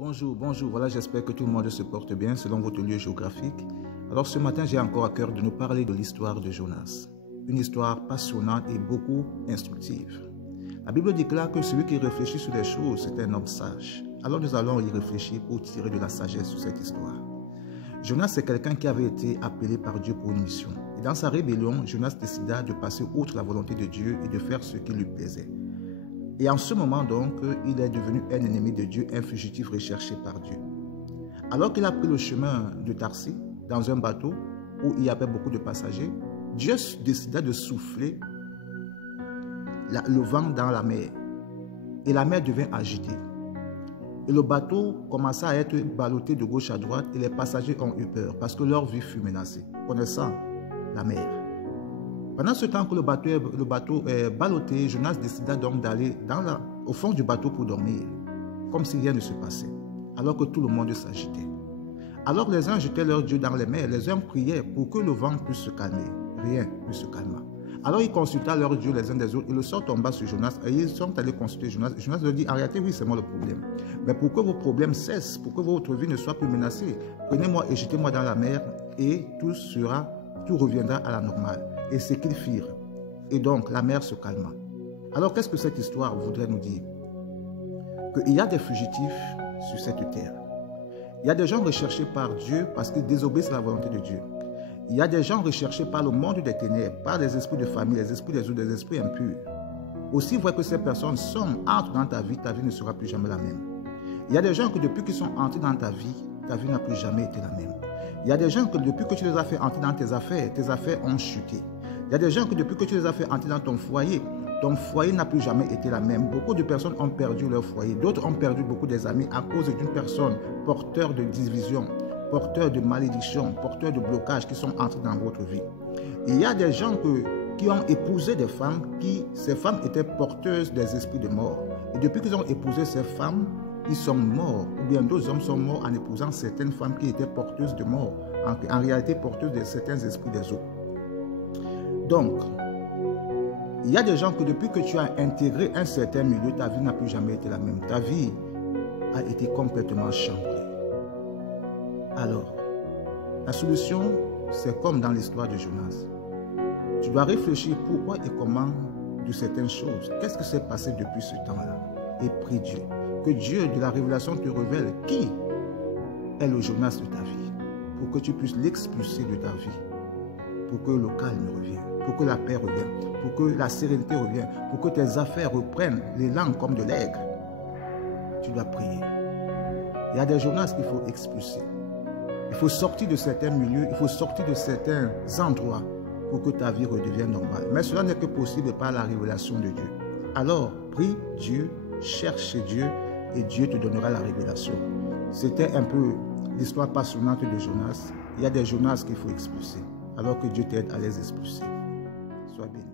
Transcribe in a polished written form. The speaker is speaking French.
Bonjour, voilà, j'espère que tout le monde se porte bien selon votre lieu géographique. Alors ce matin, j'ai encore à cœur de nous parler de l'histoire de Jonas. Une histoire passionnante et beaucoup instructive. La Bible déclare que celui qui réfléchit sur les choses, c'est un homme sage. Alors nous allons y réfléchir pour tirer de la sagesse sur cette histoire. Jonas, c'est quelqu'un qui avait été appelé par Dieu pour une mission. Et dans sa rébellion, Jonas décida de passer outre la volonté de Dieu et de faire ce qui lui plaisait. Et en ce moment donc, il est devenu un ennemi de Dieu, un fugitif recherché par Dieu. Alors qu'il a pris le chemin de Tarsis, dans un bateau où il y avait beaucoup de passagers, Dieu décida de souffler le vent dans la mer. Et la mer devint agitée. Et le bateau commença à être ballotté de gauche à droite et les passagers ont eu peur parce que leur vie fut menacée, connaissant la mer. Pendant ce temps que le bateau est ballotté, Jonas décida donc d'aller au fond du bateau pour dormir, comme si rien ne se passait, alors que tout le monde s'agitait. Alors les uns jetaient leur Dieu dans les mers, les uns priaient pour que le vent puisse se calmer. Rien ne se calma. Alors ils consultaient leur Dieu les uns des autres et le sort tomba sur Jonas et ils sont allés consulter Jonas. Jonas leur dit, arrêtez, oui, c'est moi le problème. Mais pour que vos problèmes cessent, pour que votre vie ne soit plus menacée, prenez-moi et jetez-moi dans la mer et tout reviendra à la normale. Et c'est qu'ils firent. Et donc, la mer se calma. Alors, qu'est-ce que cette histoire voudrait nous dire? Qu'il y a des fugitifs sur cette terre. Il y a des gens recherchés par Dieu parce qu'ils désobéissent à la volonté de Dieu. Il y a des gens recherchés par le monde des ténèbres, par les esprits de famille, les esprits des autres, des esprits impurs. Aussi vrai que ces personnes entrent dans ta vie ne sera plus jamais la même. Il y a des gens que depuis qu'ils sont entrés dans ta vie n'a plus jamais été la même. Il y a des gens que depuis que tu les as fait entrer dans tes affaires ont chuté. Il y a des gens que depuis que tu les as fait entrer dans ton foyer n'a plus jamais été la même. Beaucoup de personnes ont perdu leur foyer. D'autres ont perdu beaucoup des amis à cause d'une personne porteur de division, porteur de malédiction, porteur de blocage qui sont entrés dans votre vie. Et il y a des gens qui ont épousé des femmes, ces femmes étaient porteuses des esprits de mort. Et depuis qu'ils ont épousé ces femmes, ils sont morts. Ou bien d'autres hommes sont morts en épousant certaines femmes qui étaient porteuses de mort, en réalité porteuses de certains esprits des autres. Donc, il y a des gens que depuis que tu as intégré un certain milieu, ta vie n'a plus jamais été la même. Ta vie a été complètement chamboulée. Alors, la solution, c'est comme dans l'histoire de Jonas. Tu dois réfléchir pourquoi et comment de certaines choses. Qu'est-ce qui s'est passé depuis ce temps-là? Et prie Dieu. Que Dieu de la révélation te révèle qui est le Jonas de ta vie. Pour que tu puisses l'expulser de ta vie. Pour que le calme revienne. Pour que la paix revienne. Pour que la sérénité revienne. Pour que tes affaires reprennent l'élan comme de l'aigle. Tu dois prier. Il y a des Jonas qu'il faut expulser. Il faut sortir de certains milieux. Il faut sortir de certains endroits pour que ta vie redevienne normale. Mais cela n'est que possible par la révélation de Dieu. Alors, prie Dieu, cherche Dieu et Dieu te donnera la révélation. C'était un peu l'histoire passionnante de Jonas. Il y a des Jonas qu'il faut expulser. Alors que Dieu t'aide à les expulser. Sois béni.